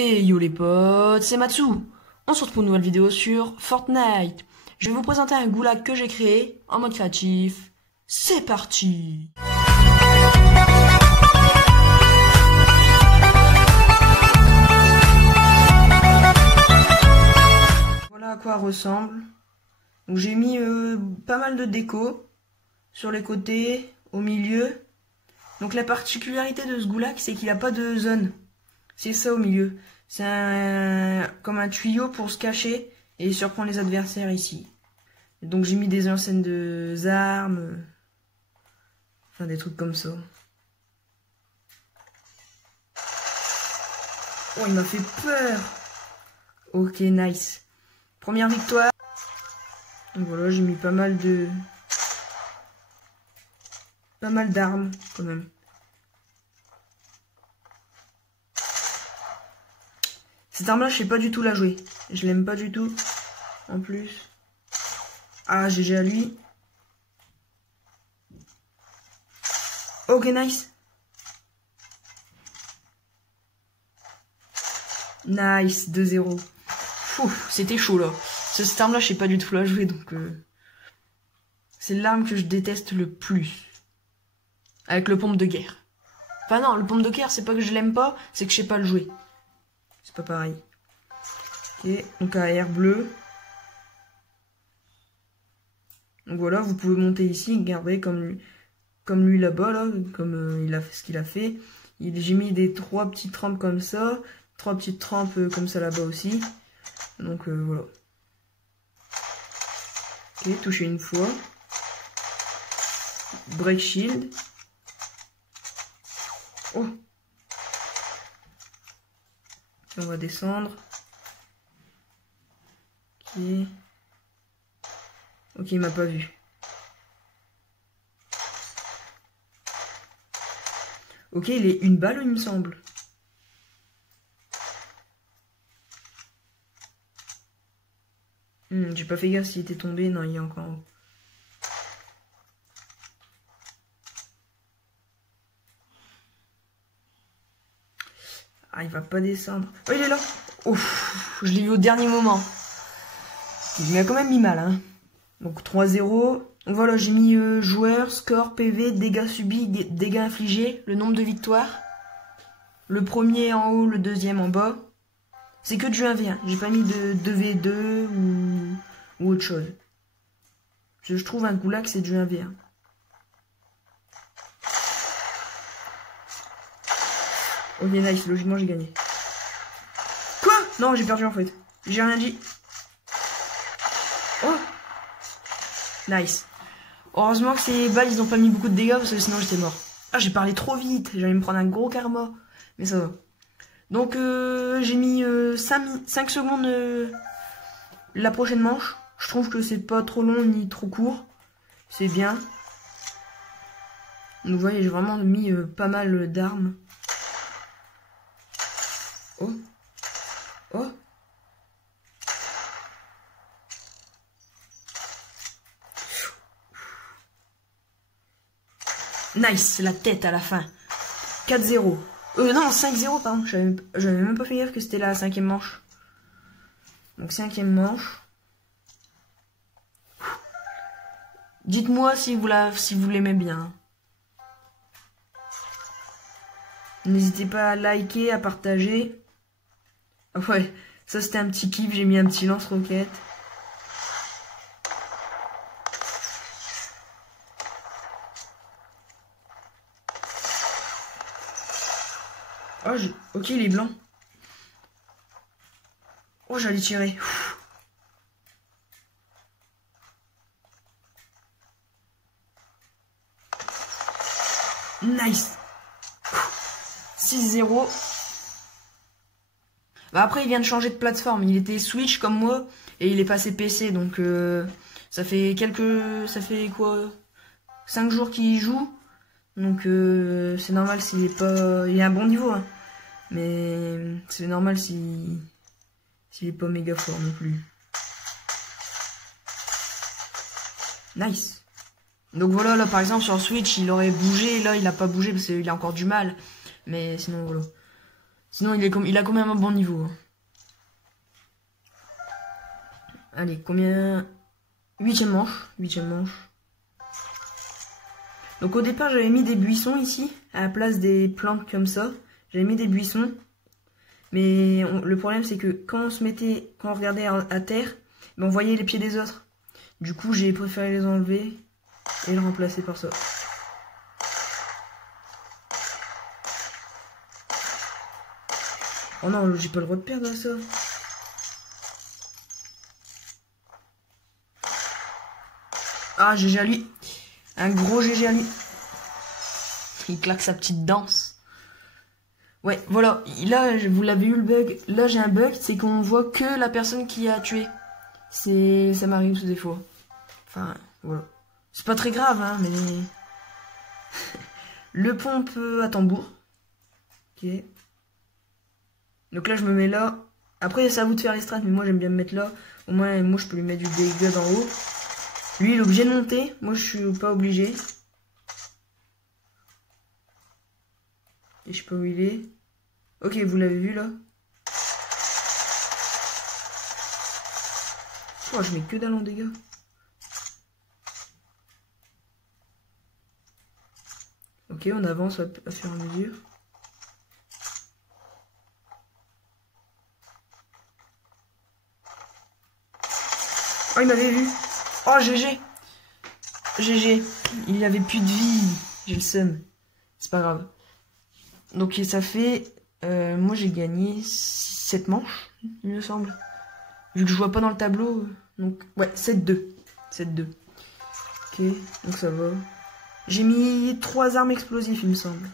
Et yo les potes, c'est Matsu. On se retrouve pour une nouvelle vidéo sur Fortnite. Je vais vous présenter un goulag que j'ai créé en mode créatif. C'est parti! Voilà à quoi ressemble. Donc j'ai mis pas mal de déco sur les côtés, au milieu. Donc la particularité de ce goulag, c'est qu'il n'a pas de zone. C'est ça au milieu. C'est comme un tuyau pour se cacher et surprendre les adversaires ici. Donc j'ai mis des enseignes de armes. Enfin des trucs comme ça. Oh, il m'a fait peur. Ok, nice. Première victoire. Donc voilà, j'ai mis pas mal d'armes quand même. Cette arme là, je sais pas du tout la jouer. Je l'aime pas du tout. En plus. Ah, GG à lui. Ok, nice. Nice, 2-0. C'était chaud là. Cette arme là, je sais pas du tout la jouer, donc c'est l'arme que je déteste le plus. Avec le pompe de guerre. Enfin non, le pompe de guerre, c'est pas que je l'aime pas, c'est que je sais pas le jouer. C'est pas pareil. Ok, donc AR bleu. Donc voilà, vous pouvez monter ici, regardez comme lui là-bas, là, comme il a fait ce qu'il a fait. J'ai mis des 3 petites rampes comme ça, 3 petites rampes comme ça là-bas aussi. Donc voilà. Ok, toucher une fois. Break shield. Oh. On va descendre. Ok. Ok, il m'a pas vu. Ok, il est une balle, il me semble. J'ai pas fait gaffe s'il était tombé. Non, il est encore en haut. Ah, il va pas descendre. Oh, il est là. Ouf, je l'ai vu au dernier moment. Il m'a quand même mis mal, hein. Donc 3-0. Donc voilà, j'ai mis joueur, score, PV, dégâts subis, dégâts infligés, le nombre de victoires. Le premier en haut, le deuxième en bas. C'est que du 1v1. J'ai pas mis de 2v2 ou autre chose. Parce que je trouve un goulag, c'est du 1v1. Ok, nice, logiquement j'ai gagné. Quoi? Non, j'ai perdu en fait. J'ai rien dit. Oh! Nice. Heureusement que ces balles, ils ont pas mis beaucoup de dégâts parce que sinon j'étais mort. Ah, j'ai parlé trop vite. J'allais me prendre un gros karma. Mais ça va. Donc, j'ai mis 5 secondes la prochaine manche. Je trouve que c'est pas trop long ni trop court. C'est bien. Donc, vous voyez, j'ai vraiment mis pas mal d'armes. Oh. Oh. Nice, la tête à la fin. 4-0. Non, 5-0, pardon. J'avais même pas fait gaffe que c'était la 5e manche. Donc, 5e manche. Dites-moi si vous l'aimez bien. N'hésitez pas à liker, à partager. Ah ouais, ça c'était un petit kiff. J'ai mis un petit lance-roquette. Oh, ok, il est blanc. Oh, j'allais tirer. Nice. 6-0. Bah après, il vient de changer de plateforme. Il était Switch comme moi et il est passé PC. Donc, ça fait quoi 5 jours qu'il joue. Donc, c'est normal s'il est pas... Il est à un bon niveau, hein. Mais c'est normal s'il est pas méga fort non plus. Nice. Donc voilà, là par exemple sur Switch, il aurait bougé. Là, il a pas bougé parce qu'il a encore du mal. Mais sinon, voilà. Sinon, il a quand même un bon niveau. Hein. Allez, combien... 8e manche. 8e manche. Donc au départ, j'avais mis des buissons ici, à la place des plantes comme ça. J'avais mis des buissons. Mais le problème, c'est que quand on regardait à terre, ben, on voyait les pieds des autres. Du coup, j'ai préféré les enlever et le remplacer par ça. Oh non, j'ai pas le droit de perdre ça. Ah, GG à lui. Un gros GG à lui. Il claque sa petite danse. Ouais, voilà. Là, vous l'avez eu le bug. Là, j'ai un bug, c'est qu'on voit que la personne qui a tué. Ça m'arrive des fois. Enfin, voilà. C'est pas très grave, hein, mais... Le pompe à tambour. Ok. Donc là, je me mets là. Après, c'est à vous de faire les strats, mais moi, j'aime bien me mettre là. Au moins, moi, je peux lui mettre du dégât d'en haut. Lui, il est obligé de monter. Moi, je suis pas obligé. Et je sais pas où il est. Ok, vous l'avez vu, là. Oh, je mets que dalle en dégâts. Ok, on avance à fur et à mesure. Oh, il m'avait vu. Oh, GG. GG. Il avait plus de vie. J'ai le seum. C'est pas grave. Donc, ça fait... moi, j'ai gagné 7 manches, il me semble. Vu que je vois pas dans le tableau. Donc, ouais, 7-2. 7-2. Ok, donc ça va. J'ai mis 3 armes explosives, il me semble.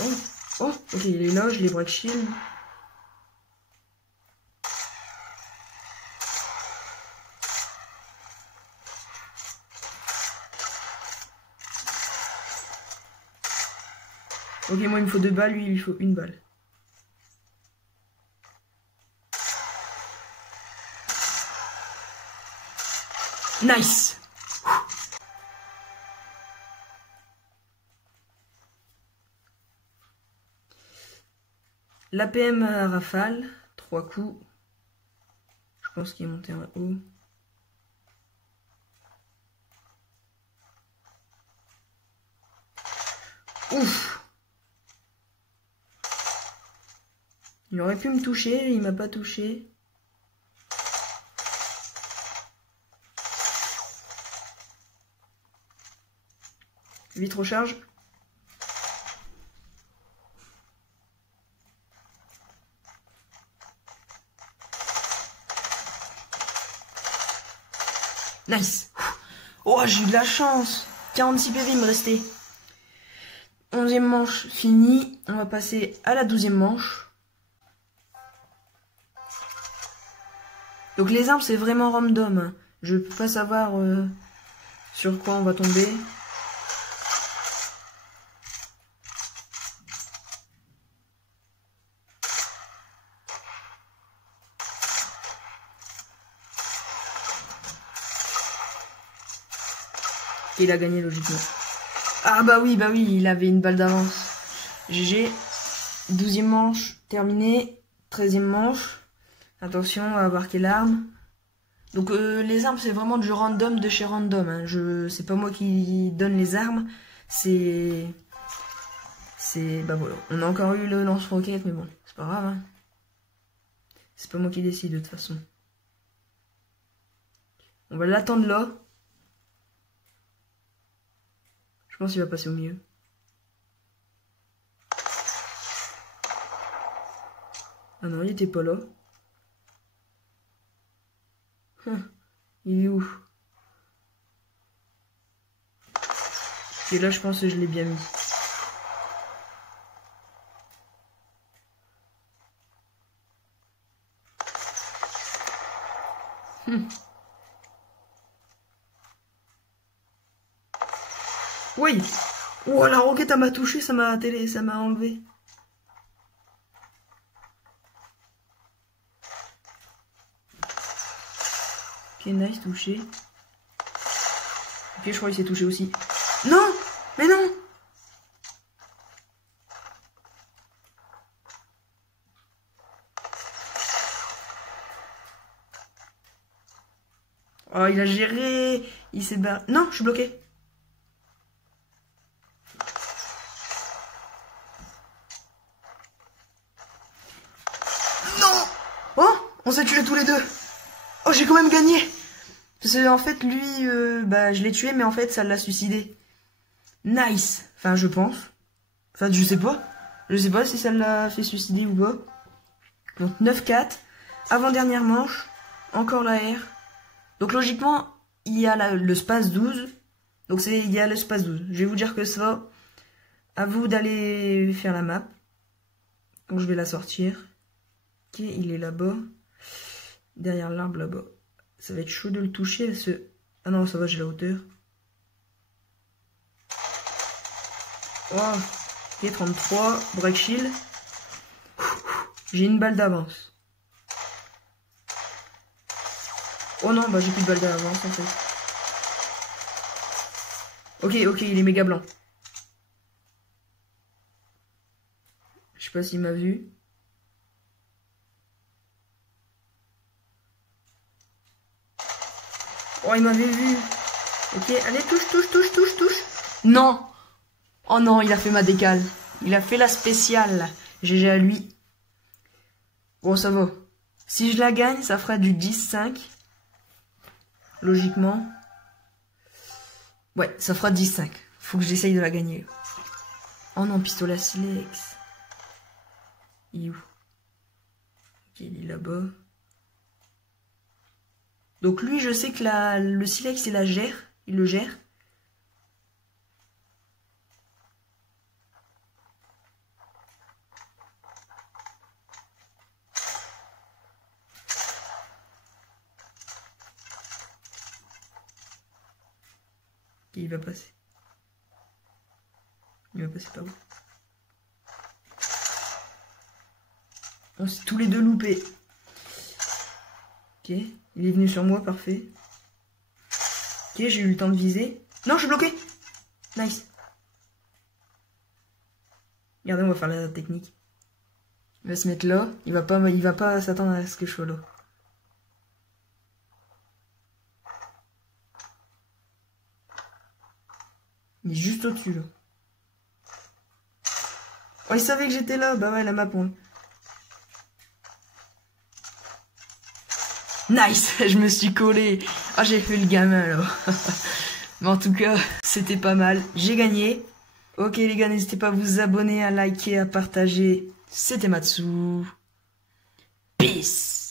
Oh, oh, ok, il est là, je l'ai break shield. Ok, moi il me faut 2 balles, lui il lui faut 1 balle. Nice! L'APM à rafale, 3 coups. Je pense qu'il est monté en haut. Ouf! Il aurait pu me toucher, il m'a pas touché. Vite recharge. Nice. Oh, j'ai eu de la chance. 46 PV il me restait. 11e manche finie. On va passer à la 12e manche. Donc les armes c'est vraiment random. Hein. Je peux pas savoir sur quoi on va tomber. Il a gagné logiquement. Ah bah oui, il avait une balle d'avance. GG. 12e manche terminée. 13e manche. Attention à avoir quelle arme. Donc les armes c'est vraiment du random de chez random. Hein. C'est pas moi qui donne les armes. Bah voilà. On a encore eu le lance-roquette, mais bon, c'est pas grave. Hein. C'est pas moi qui décide de toute façon. On va l'attendre là. Je pense qu'il va passer au milieu. Ah non, il était pas là. Il est où? Et là, je pense que je l'ai bien mis. Oui. Oh, la roquette, elle m'a touché, ça m'a enlevé. Ok, nice, touché. Ok, je crois qu'il s'est touché aussi. Non! Mais non! Oh, il a géré. Il s'est barré. Non, je suis bloqué. Non. Oh, on s'est tués tous les deux. Oh, j'ai quand même gagné. Parce que, en fait, lui, bah, je l'ai tué, mais en fait, ça l'a suicidé. Nice. Enfin, je pense. Enfin, je sais pas. Je sais pas si ça l'a fait suicider ou pas. Donc, 9-4. Avant-dernière manche. Encore la R. Donc, logiquement, il y a le space 12. Donc, il y a le space 12. Je vais vous dire que ça. À vous d'aller faire la map. Donc, je vais la sortir. Ok, il est là-bas. Derrière l'arbre, là-bas. Ça va être chaud de le toucher. Ah non, ça va, j'ai la hauteur. Oh, ok, 33. Break shield. J'ai une balle d'avance. Oh non, bah j'ai plus de balle d'avance en fait. Ok, il est méga blanc. Je sais pas s'il m'a vu. Oh, il m'avait vu. Ok, allez, touche. Non. Oh non, il a fait ma décale. Il a fait la spéciale. GG à lui. Bon, ça va. Si je la gagne, ça fera du 10-5. Logiquement. Ouais, ça fera 10-5. Faut que j'essaye de la gagner. Oh non, pistolet à silex. Il est où? Ok, il est là-bas. Donc lui, je sais que le silex, il la gère. Il le gère. Ok, il va passer. Il va passer par où? On s'est tous les deux loupés. Ok, il est venu sur moi, parfait. Ok, j'ai eu le temps de viser. Non, je suis bloqué. Nice. Regardez, on va faire la technique. Il va se mettre là. Il va pas s'attendre à ce que je sois là. Il est juste au-dessus, là. Oh, il savait que j'étais là. Bah ouais, la map, on... Nice. Je me suis collé. Ah, j'ai fait le gamin, là. Mais en tout cas, c'était pas mal. J'ai gagné. Ok, les gars, n'hésitez pas à vous abonner, à liker, à partager. C'était Matsu. Peace.